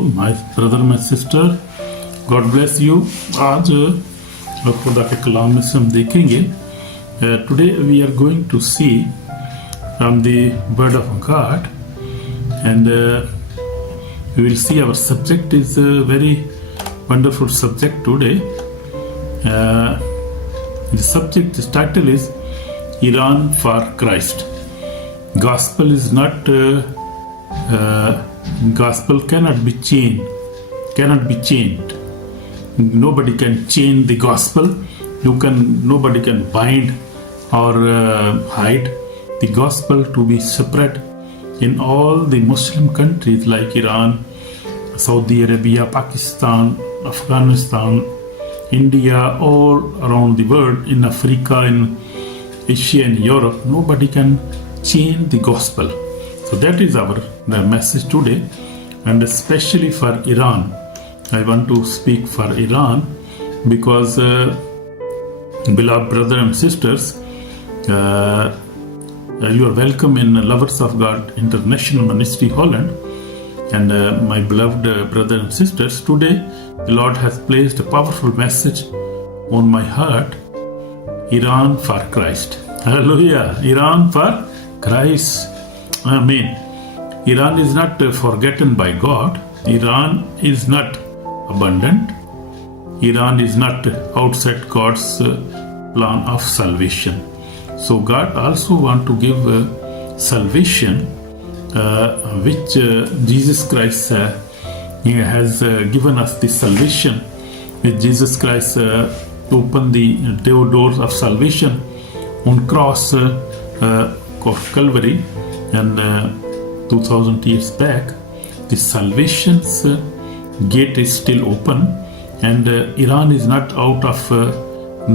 My brother, my sister, God bless you. आज खुदा के कलाम में से हम देखेंगे. Today we are going to see from the Word of God, and we will see our subject is a very wonderful subject today. The subject, the title is Iran for Christ. Gospel is not gospel cannot be changed. Nobody can change the gospel. Nobody can bind or hide the gospel to be spread in all the Muslim countries like Iran, Saudi Arabia, Pakistan, Afghanistan, India, all around the world, in Africa, in Asia and Europe. Nobody can change the gospel. So that is our message today, and especially for Iran. I want to speak for Iran because beloved brothers and sisters, you are welcome in Lovers of God International Ministry, Holland. And my beloved brothers and sisters, today the Lord has placed a powerful message on my heart: Iran for Christ. Hallelujah! Iran for Christ. Amen. Iran is not forgotten by God. Iran is not abandoned. Iran is not outside God's plan of salvation. So God also want to give salvation, which Jesus Christ has given us the salvation. With Jesus Christ opened the doors of salvation on cross of Calvary, and 2000 years back, the salvation's gate is still open, and Iran is not out of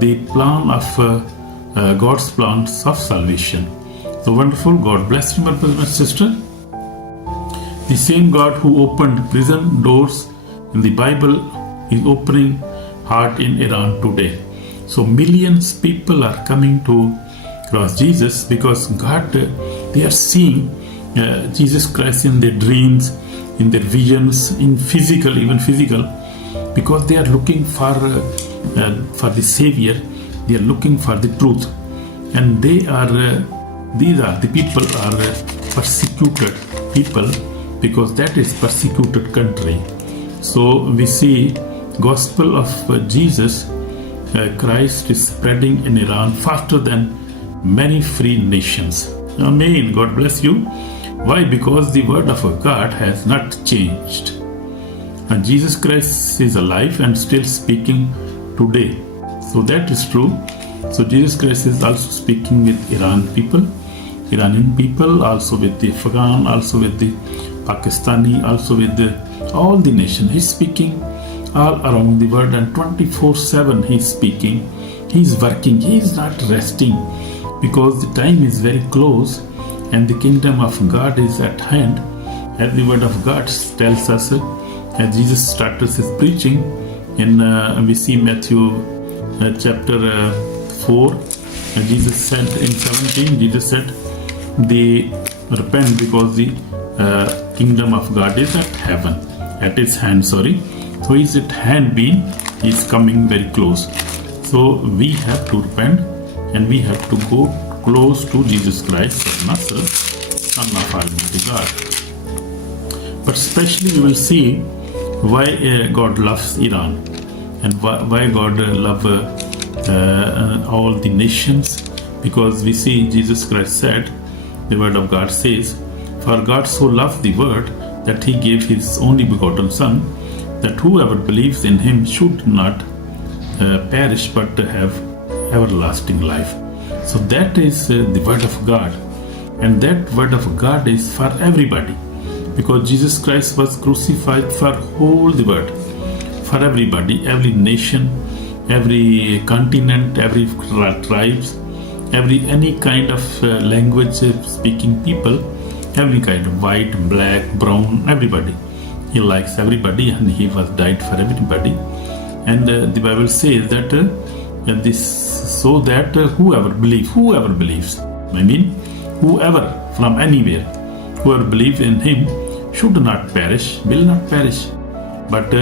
the plan of God's plans of salvation. So wonderful. God bless you, my brother and sister. The same God who opened prison doors in the Bible is opening heart in Iran today. So millions people are coming to cross Jesus because God, they are seeing Jesus Christ in their dreams, in their visions, in physical, even physical, because they are looking for the Savior. They are looking for the truth, and these are the people are persecuted people, because that is persecuted country. So we see gospel of Jesus Christ is spreading in Iran faster than many free nations. Amen. God bless you. Why? Because the word of God has not changed, and Jesus Christ is alive and still speaking today. So that is true. So Jesus Christ is also speaking with Iranian people, also with the Afghan, also with the Pakistani, also with all the nation. He's speaking all around the world, and 24/7 he's speaking. He's working. He's not resting, because the time is very close and the kingdom of God is at hand. As the word of God tells us, as Jesus started his preaching in we see Matthew chapter 4, and Jesus said in 17, Jesus said, they repent because the kingdom of God is at his hand. So is at hand being, he is coming very close. So we have to repent, and we have to go close to Jesus Christ of Nazareth, Son of Almighty God. But especially we will see why God loves Iran, and why God loves all the nations, because we see Jesus Christ said, the word of God says, for God so loved the world that he gave his only begotten Son, that whoever believes in him should not perish but have everlasting life. So that is the word of God, and that word of God is for everybody, because Jesus Christ was crucified for whole the world, for everybody, every nation, every continent, every tribes, any kind of language speaking people, every kind of white, black, brown, everybody. He likes everybody, and he was died for everybody. And the Bible says that so that whoever believes, I mean whoever from anywhere, whoever believes in him should not perish, will not perish, but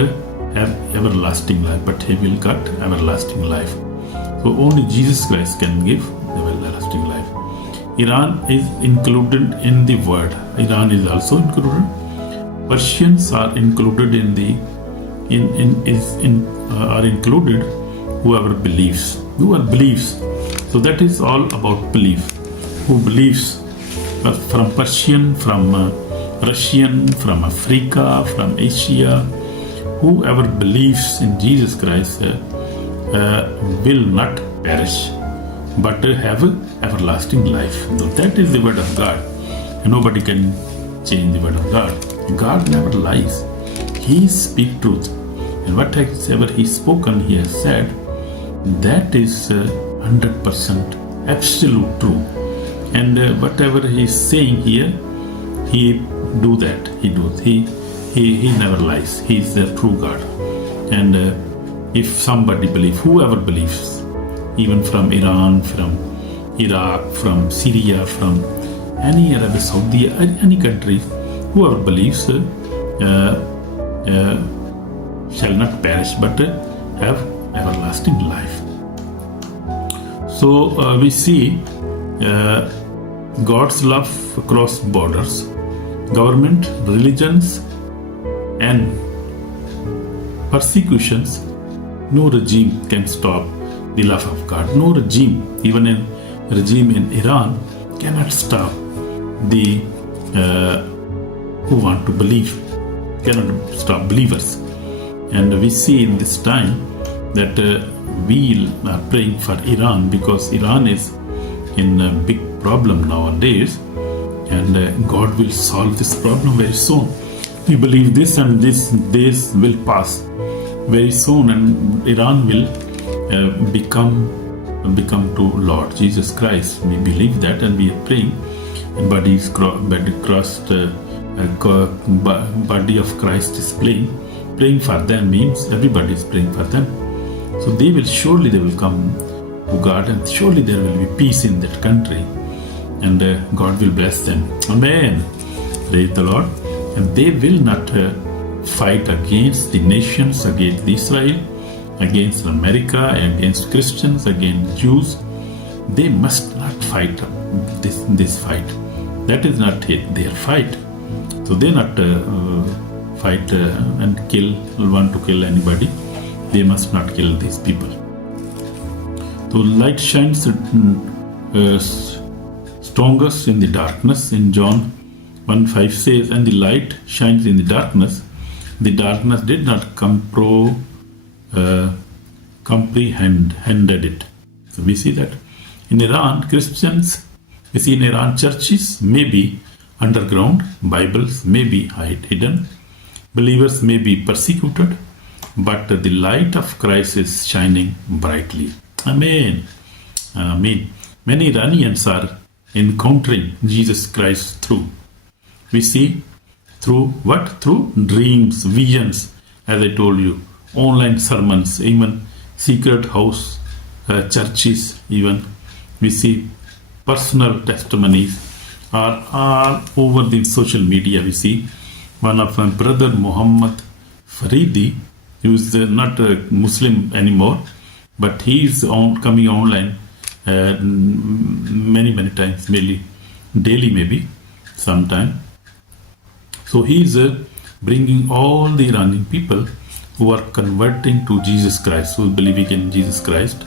have everlasting life. But he will get everlasting life. So only Jesus Christ can give everlasting life. Iran is included in the word. Iran is also included. Persians are included in the are included. Whoever believes. So that is all about belief. Who believes? From Persian, from Russian, from Africa, from Asia, whoever believes in Jesus Christ will not perish, but have everlasting life. So that is the word of God. Nobody can change the word of God. God never lies. He speaks truth. And whatever He spoken, He has said, that is 100% absolute true. And whatever He is saying here, He do that. He never lies. He is the true God. And if somebody believes, whoever believes, even from Iran, from Iraq, from Syria, from any Arab Saudi, any country, whoever believes shall not perish but have everlasting life. So we see God's love across borders, government, religions, and persecutions. No regime can stop the love of God. No regime, even a regime in Iran, cannot stop the who want to believe, cannot stop believers. And we see in this time that we are praying for Iran, because Iran is in a big problem nowadays, and God will solve this problem very soon. We believe this, and this days will pass very soon, and Iran will become to Lord Jesus Christ. We believe that, and we are praying. And body of Christ is praying for them, means everybody is praying for them. So they will come to God, and surely there will be peace in that country, and God will bless them. Amen. Praise the Lord. And they will not fight against the nations, against Israel, against America, against Christians, against Jews. They must not fight this fight. That is not their fight. So they not fight and want to kill anybody. They must not kill these people. So light shines strongest in the darkness. In John 1:5 says, and the light shines in the darkness did not comprehended it. So we see that in Iran, Christians, we see in Iran, churches may be underground, Bibles may be hidden, believers may be persecuted, but the light of Christ is shining brightly. Amen. Amen. Many Iranians are encountering Jesus Christ through. We see through what? Through dreams, visions, as I told you, online sermons, even secret house churches, even we see personal testimonies are all over the social media. We see one of my brother Muhammad Faridi, who is not a Muslim anymore, but he is coming online many times, daily maybe, sometime. So he is bringing all the Iranian people who are converting to Jesus Christ, who is believing in Jesus Christ,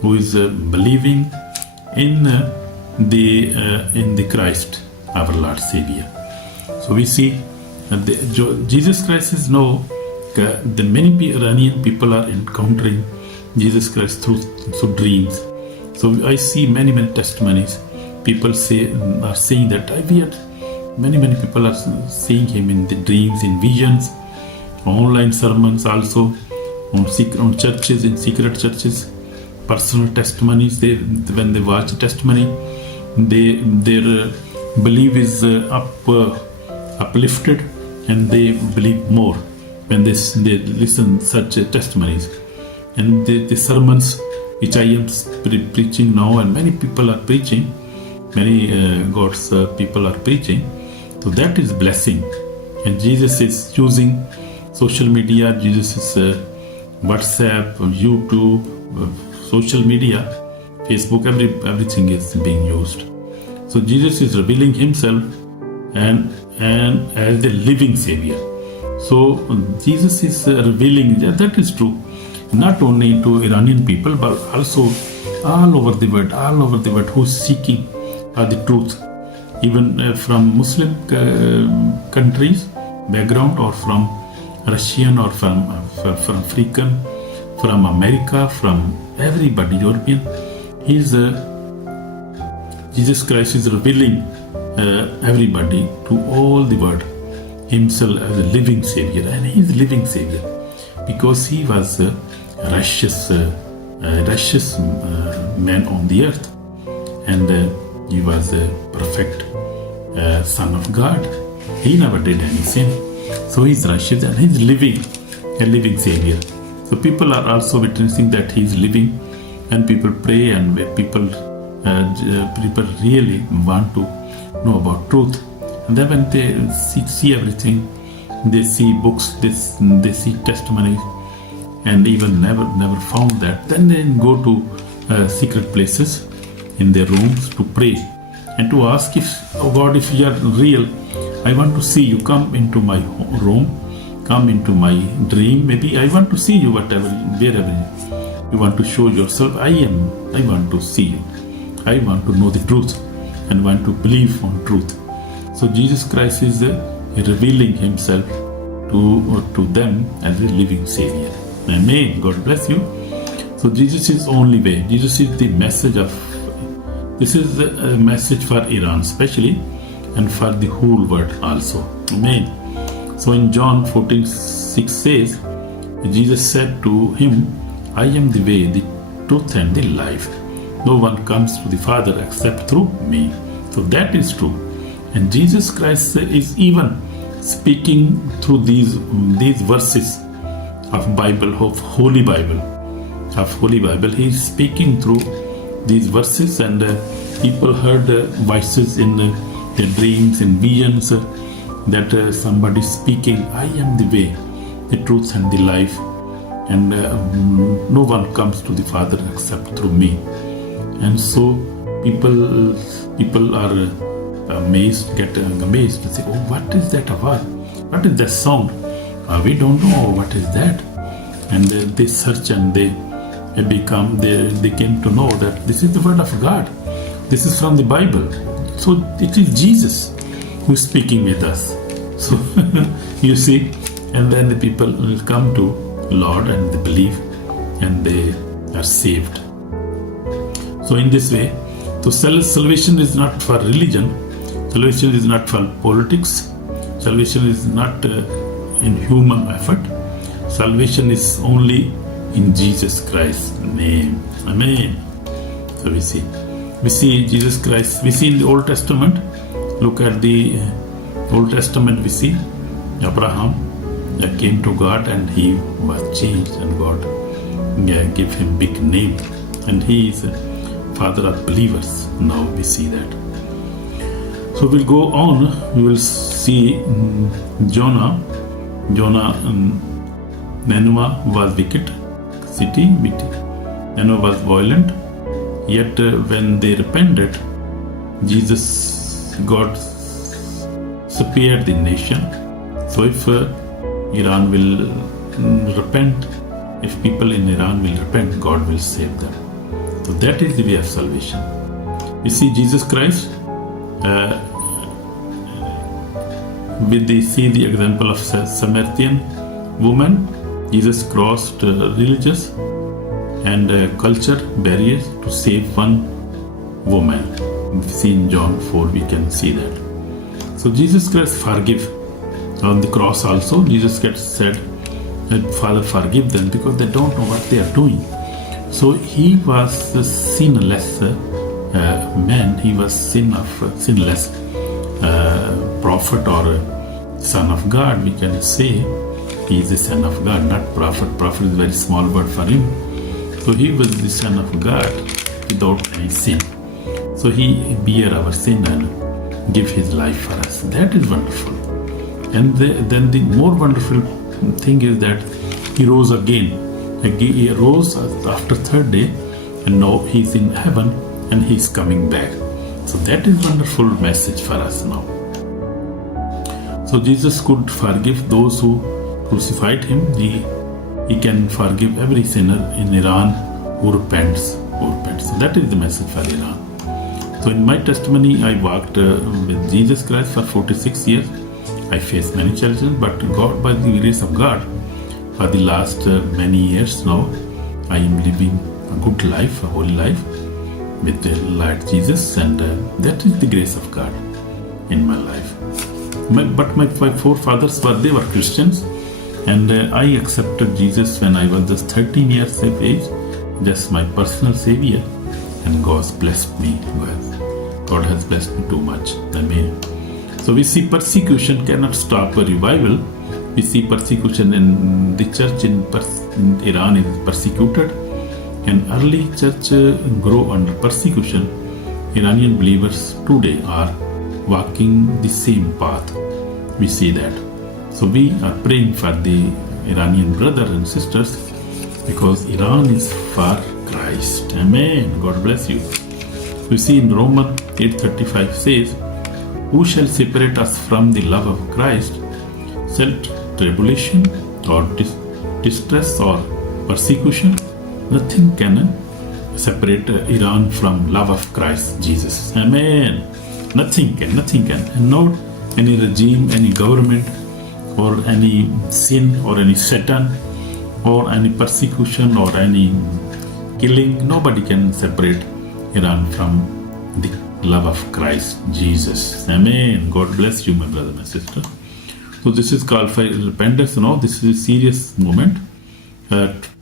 who is believing in the Christ, our Lord Savior. So we see that Jesus Christ is now, the many Iranian people are encountering Jesus Christ through dreams. So I see many testimonies. People are saying that many people are seeing Him in the dreams, in visions, online sermons also, on churches, in secret churches, personal testimonies. When they watch a testimony, their belief is uplifted, and they believe more when they listen such testimonies. And the sermons which I am preaching now, and many people are preaching, many God's people are preaching. So that is blessing. And Jesus is using social media, Jesus is WhatsApp, YouTube, social media, Facebook, everything is being used. So Jesus is revealing himself and as the living Savior. So Jesus is revealing that is true, not only to Iranian people but also all over the world who is seeking the truth, even from Muslim countries background, or from Russian, or from African, from America, from everybody, European. Jesus Christ is revealing everybody to all the world himself as a living Savior, and he is living Savior because he was a righteous man on the earth, and he was a perfect Son of God. He never did any sin, so he's righteous and he's living, a living Savior. So people are also witnessing that he's living, and people pray, and people really want to know about truth. And then when they see everything, they see books, they see testimonies, and even never found that, then they go to secret places in their rooms to pray and to ask, if, oh God, if you are real, I want to see you. Come into my room, come into my dream. Maybe I want to see you, wherever you want to show yourself. I want to see you. I want to know the truth and want to believe on truth. So Jesus Christ is revealing himself to them as a living Savior. Amen. God bless you. So Jesus is only way. Jesus is the message of. This is a message for Iran especially, and for the whole world also. Amen. So in John 14:6 says, Jesus said to him, I am the way, the truth, and the life. No one comes to the Father except through me. So that is true. And Jesus Christ is even speaking through these verses of Bible, of Holy Bible. He is speaking through these verses, and people heard voices in their dreams and visions that somebody speaking, I am the way, the truth, and the life, and no one comes to the Father except through me. And so people are amazed, getting amazed, and say, oh, what is that about? What is that sound? We don't know what is that. And they search, and they came to know that this is the word of God. This is from the Bible. So it is Jesus who is speaking with us. So you see, and then the people will come to Lord and they believe and they are saved. So in this way, so salvation is not for religion. Salvation is not for politics. Salvation is not in human effort. Salvation is only in Jesus Christ's name. Amen. So we see Jesus Christ. We see in the Old Testament. Look at the Old Testament. We see Abraham came to God and he was changed, and God gave him big name, and he is a father of believers. Now we see that. So we'll go on. We will see Jonah. Nineveh was wicked city. Nineveh was violent. Yet when they repented, God spared the nation. So if Iran will repent, if people in Iran will repent, God will save them. So that is the way of salvation. We see Jesus Christ. See the example of Samaritan woman. Jesus crossed religious and culture barriers to save one woman. We see in John 4, we can see that. So Jesus Christ forgive. On the cross also, Jesus said, Father, forgive them because they don't know what they are doing. So he was a sinless man. He was sinless prophet or Son of God. We can say he is the Son of God, not prophet. Prophet is a very small word for him. So he was the Son of God without any sin. So he bear our sin and give his life for us. That is wonderful. And then the more wonderful thing is that he rose again. He rose after third day, and now he's in heaven and he's coming back. So that is wonderful message for us now. So Jesus could forgive those who crucified him. He can forgive every sinner in Iran who repents. So that is the message for Iran. So in my testimony, I walked with Jesus Christ for 46 years. I faced many challenges, but God, by the grace of God, for the last many years now, I am living a good life, a holy life with the Lord Jesus, and that is the grace of God in my life. But my forefathers they were Christians, and I accepted Jesus when I was just 13 years of age, just my personal savior, and God blessed me. God has blessed me too much. Amen. So we see persecution cannot stop a revival. We see persecution in the church in Iran is persecuted, and early church grow under persecution. Iranian believers today are walking the same path. We see that. So we are praying for the Iranian brothers and sisters, because Iran is for Christ. Amen. God bless you. We see in Romans 8:35 says, "Who shall separate us from the love of Christ? Shall tribulation or distress or persecution? Nothing can separate Iran from love of Christ Jesus." Amen. Nothing can. And not any regime, any government, or any sin, or any Satan, or any persecution, or any killing. Nobody can separate Iran from the love of Christ Jesus. Amen. God bless you, my brother, my sister. So this is called for repentance. This is a serious moment.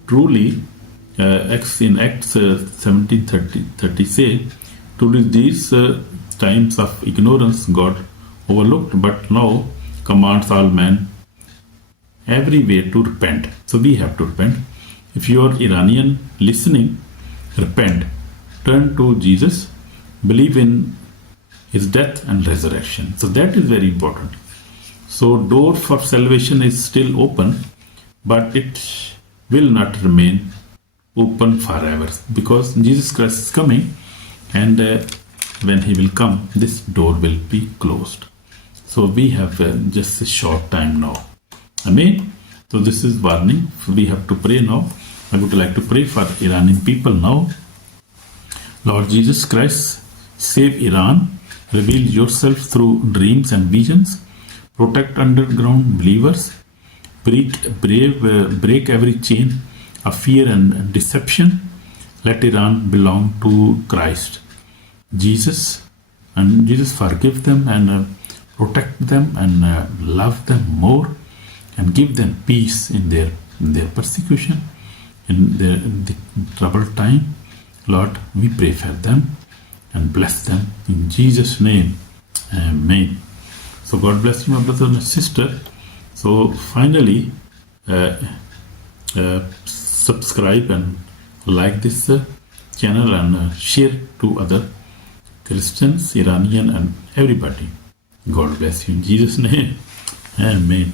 Truly, in Acts 17:30 say, truly these times of ignorance God overlooked, but now commands all men everywhere to repent. So we have to repent. If you are Iranian listening, repent. Turn to Jesus. Believe in his death and resurrection. So that is very important. So door for salvation is still open, but it will not remain open forever, because Jesus Christ is coming, and when he will come, this door will be closed. So we have just a short time now. Amen. So this is warning. We have to pray now. I would like to pray for Iranian people now. Lord Jesus Christ, save Iran. Reveal yourself through dreams and visions. Protect underground believers. Break every chain of fear and deception. Let Iran belong to Christ Jesus, and Jesus forgive them and protect them and love them more, and give them peace in their persecution, in the troubled time. Lord, we pray for them and bless them in Jesus' name. Amen. So God bless you, my brother and sister. So finally, subscribe and like this channel, and share to other Christians, Iranian, and everybody. God bless you in Jesus' name. Amen.